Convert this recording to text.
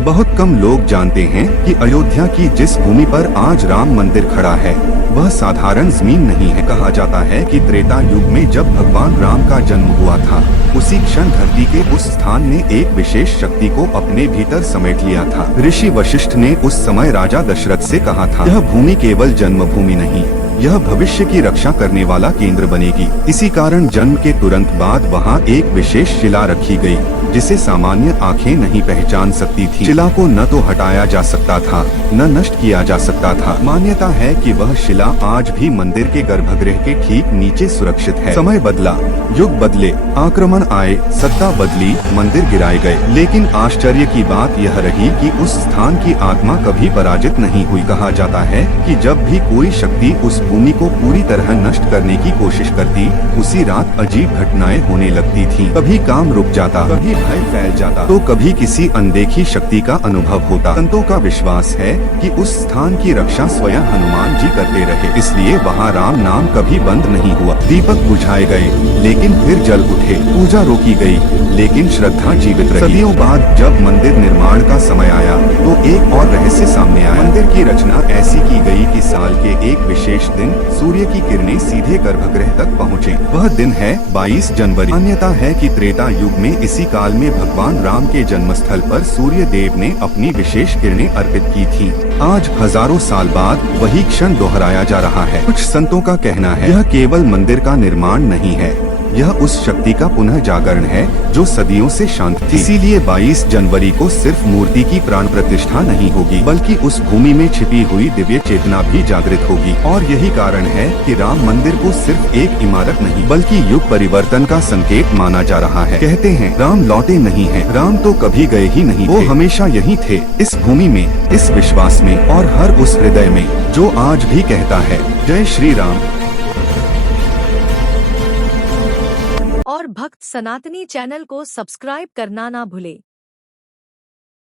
बहुत कम लोग जानते हैं कि अयोध्या की जिस भूमि पर आज राम मंदिर खड़ा है वह साधारण जमीन नहीं है। कहा जाता है कि त्रेता युग में जब भगवान राम का जन्म हुआ था, उसी क्षण धरती के उस स्थान ने एक विशेष शक्ति को अपने भीतर समेट लिया था। ऋषि वशिष्ठ ने उस समय राजा दशरथ से कहा था, यह भूमि केवल जन्मभूमि नहीं, यह भविष्य की रक्षा करने वाला केंद्र बनेगी। इसी कारण जन्म के तुरंत बाद वहाँ एक विशेष शिला रखी गई, जिसे सामान्य आंखें नहीं पहचान सकती थी। शिला को न तो हटाया जा सकता था, न नष्ट किया जा सकता था। मान्यता है कि वह शिला आज भी मंदिर के गर्भगृह के ठीक नीचे सुरक्षित है। समय बदला, युग बदले, आक्रमण आए, सत्ता बदली, मंदिर गिराए गए, लेकिन आश्चर्य की बात यह रही कि उस स्थान की आत्मा कभी पराजित नहीं हुई। कहा जाता है कि जब भी कोई शक्ति उस भूमि को पूरी तरह नष्ट करने की कोशिश करती, उसी रात अजीब घटनाएं होने लगती थीं। कभी काम रुक जाता, कभी भय फैल जाता, तो कभी किसी अनदेखी शक्ति का अनुभव होता। संतों का विश्वास है कि उस स्थान की रक्षा स्वयं हनुमान जी करते रहे, इसलिए वहाँ राम नाम कभी बंद नहीं हुआ। दीपक बुझाए गए, लेकिन फिर जल उठे, पूजा रोकी गई, लेकिन श्रद्धा जीवित रही। सदियों बाद जब मंदिर निर्माण का समय आया, तो एक और रहस्य सामने आया। मंदिर की रचना ऐसी की गई कि साल के एक विशेष दिन सूर्य की किरणें सीधे गर्भगृह तक पहुँचे। वह दिन है 22 जनवरी। मान्यता है कि त्रेता युग में इसी काल में भगवान राम के जन्मस्थल पर सूर्य देव ने अपनी विशेष किरणें अर्पित की थी। आज हजारों साल बाद वही क्षण दोहराया जा रहा है। कुछ संतों का कहना है यह केवल मंदिर का निर्माण नहीं है, यह उस शक्ति का पुनः जागरण है जो सदियों से शांत थी। इसीलिए 22 जनवरी को सिर्फ मूर्ति की प्राण प्रतिष्ठा नहीं होगी, बल्कि उस भूमि में छिपी हुई दिव्य चेतना भी जागृत होगी। और यही कारण है कि राम मंदिर को सिर्फ एक इमारत नहीं, बल्कि युग परिवर्तन का संकेत माना जा रहा है। कहते हैं राम लौटे नहीं हैं, राम तो कभी गए ही नहीं, वो हमेशा यही थे, इस भूमि में, इस विश्वास में और हर उस हृदय में जो आज भी कहता है जय श्री राम। और भक्त सनातनी चैनल को सब्सक्राइब करना ना भूले।